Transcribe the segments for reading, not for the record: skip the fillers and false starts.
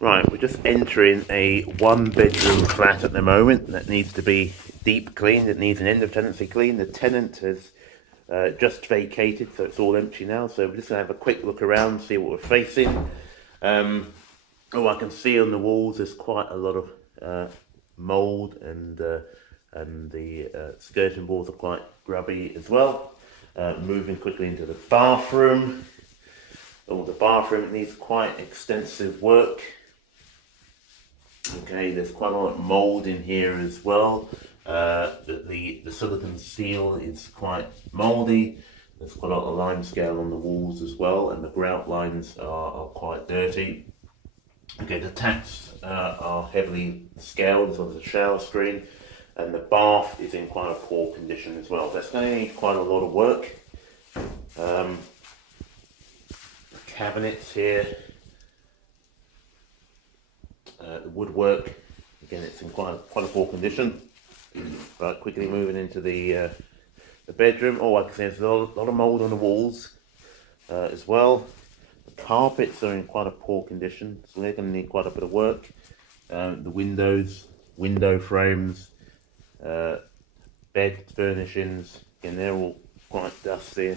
Right, we're just entering a one-bedroom flat at the moment that needs to be deep cleaned. It needs an end of tenancy clean. The tenant has just vacated, so it's all empty now. So we're just gonna have a quick look around, see what we're facing. I can see on the walls there's quite a lot of mold, and the skirting boards are quite grubby as well. Moving quickly into the bathroom. Oh, the bathroom needs quite extensive work. Okay, there's quite a lot of mold in here as well. The silicone seal is quite moldy. There's quite a lot of limescale on the walls as well, and the grout lines are quite dirty. Okay, the taps are heavily scaled, as well as the shower screen, and the bath is in quite a poor condition as well. That's going to need quite a lot of work. The cabinets here, the woodwork, again, it's in quite a poor condition. Right, quickly moving into the bedroom. Oh, I can see there's a lot of mold on the walls as well. The carpets are in quite a poor condition, so they're going to need quite a bit of work. The windows, window frames, bed furnishings, again, they're all quite dusty.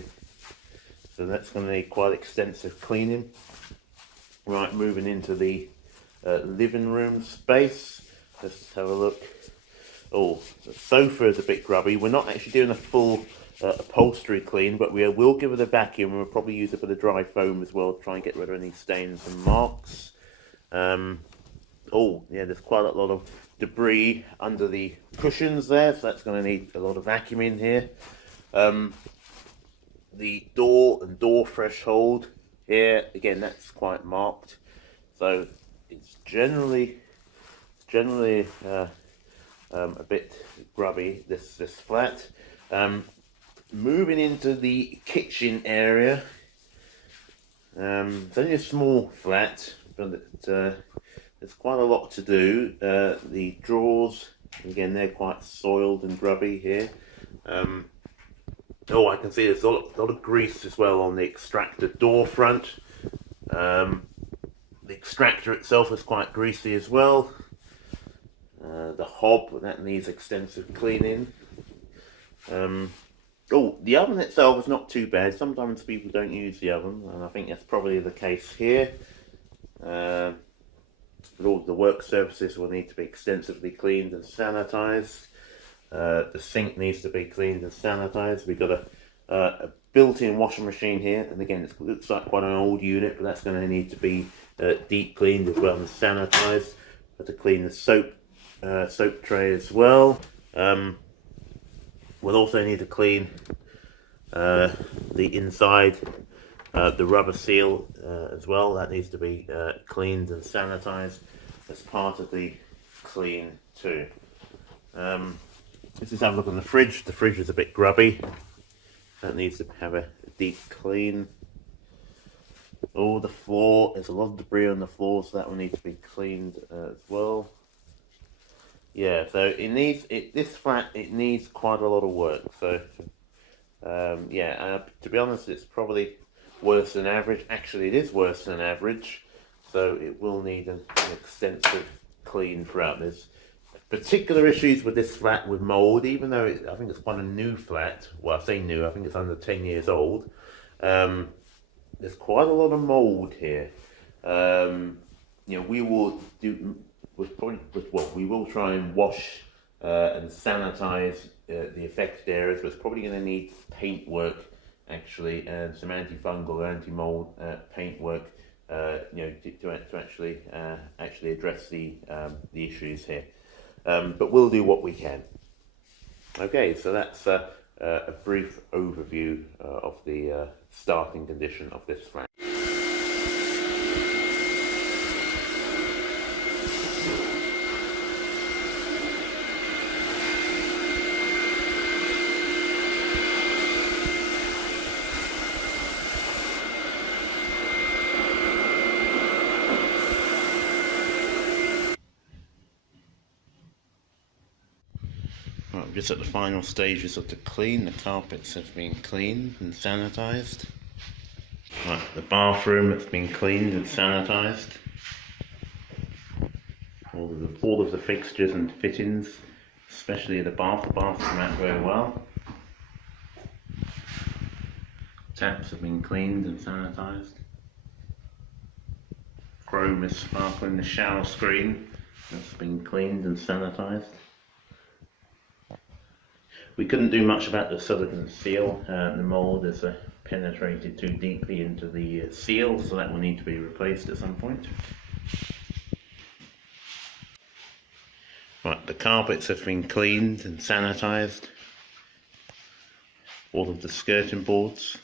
So that's going to need quite extensive cleaning. Right, moving into the living room space. Let's have a look. Oh, the sofa is a bit grubby. We're not actually doing a full upholstery clean, but we will give it a vacuum, and we'll probably use a bit of dry foam as well to try and get rid of any stains and marks. Oh, yeah, there's quite a lot of debris under the cushions there, so that's going to need a lot of vacuuming here. The door and door threshold here, again, that's quite marked, so it's generally a bit grubby, this flat. Moving into the kitchen area, it's only a small flat, but there's quite a lot to do. The drawers, again, they're quite soiled and grubby here. Oh, I can see there's a lot of grease as well on the extractor door front. The extractor itself is quite greasy as well. The hob, that needs extensive cleaning. Oh, the oven itself is not too bad. Sometimes people don't use the oven, and I think that's probably the case here. But all the work surfaces will need to be extensively cleaned and sanitized. The sink needs to be cleaned and sanitized. We've got a built-in washing machine here, and again, it looks like quite an old unit, but that's going to need to be deep cleaned as well and sanitized. Got to clean the soap tray as well. We'll also need to clean the inside, the rubber seal as well. That needs to be cleaned and sanitized as part of the clean too. Let's just have a look on the fridge. The fridge is a bit grubby. That needs to have a deep clean. Oh, the floor, there's a lot of debris on the floor, so that will need to be cleaned as well. Yeah, so this flat, it needs quite a lot of work. So, to be honest, it's probably worse than average. Actually, it is worse than average. So it will need an extensive clean throughout. There's particular issues with this flat with mold, even though I think it's quite a new flat. Well, I say new, I think it's under 10 years old. There's quite a lot of mold here. We will do... we will try and wash and sanitize the affected areas, but it's probably going to need paint work, actually, and some antifungal, anti-mold paint work, to actually address the issues here. But we'll do what we can. Okay, so that's a brief overview of the starting condition of this flat. Right, we're just at the final stages of the clean. The carpets have been cleaned and sanitized. Right, the bathroom has been cleaned and sanitized. all of the fixtures and fittings, especially the bath. The bath come out very well. Taps have been cleaned and sanitised. Chrome is sparkling. The shower screen has been cleaned and sanitised. We couldn't do much about the silicone seal. The mould has penetrated too deeply into the seal, so that will need to be replaced at some point. Right, the carpets have been cleaned and sanitised. All of the skirting boards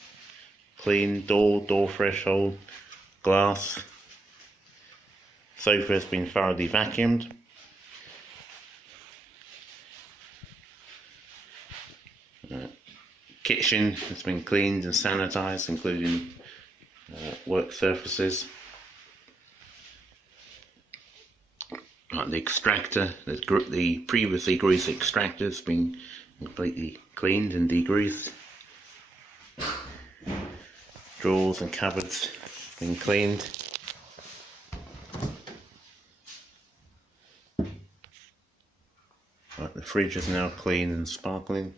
cleaned, door threshold, glass. Sofa has been thoroughly vacuumed. Kitchen has been cleaned and sanitised, including work surfaces. The extractor, the previously greased extractor has been completely cleaned and degreased. Drawers and cupboards have been cleaned. The fridge is now clean and sparkling.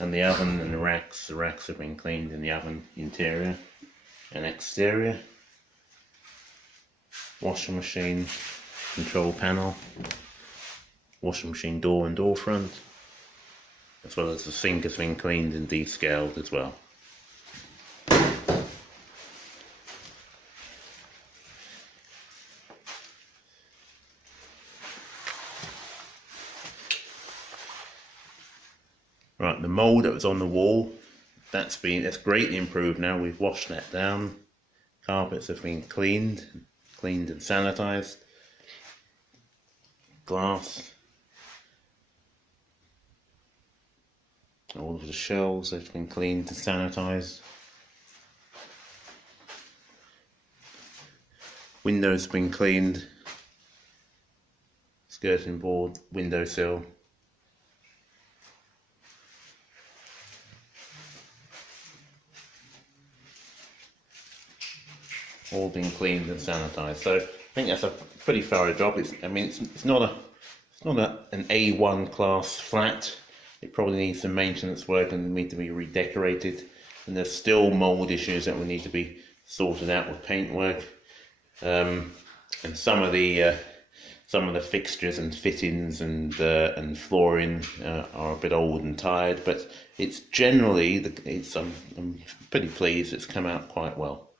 And the oven and the racks have been cleaned in the oven interior and exterior. Washing machine, control panel, washing machine door and door front, as well as the sink has been cleaned and descaled as well. Right, the mould that was on the wall, that's greatly improved now. We've washed that down. Carpets have been cleaned and sanitised. Glass. All of the shelves have been cleaned and sanitised. Windows have been cleaned. Skirting board, windowsill. All been cleaned and sanitised. So I think that's a pretty thorough job. It's not an A1 class flat. It probably needs some maintenance work and need to be redecorated. And there's still mould issues that will need to be sorted out with paintwork. And some of the fixtures and fittings and flooring are a bit old and tired, but it's generally I'm pretty pleased it's come out quite well.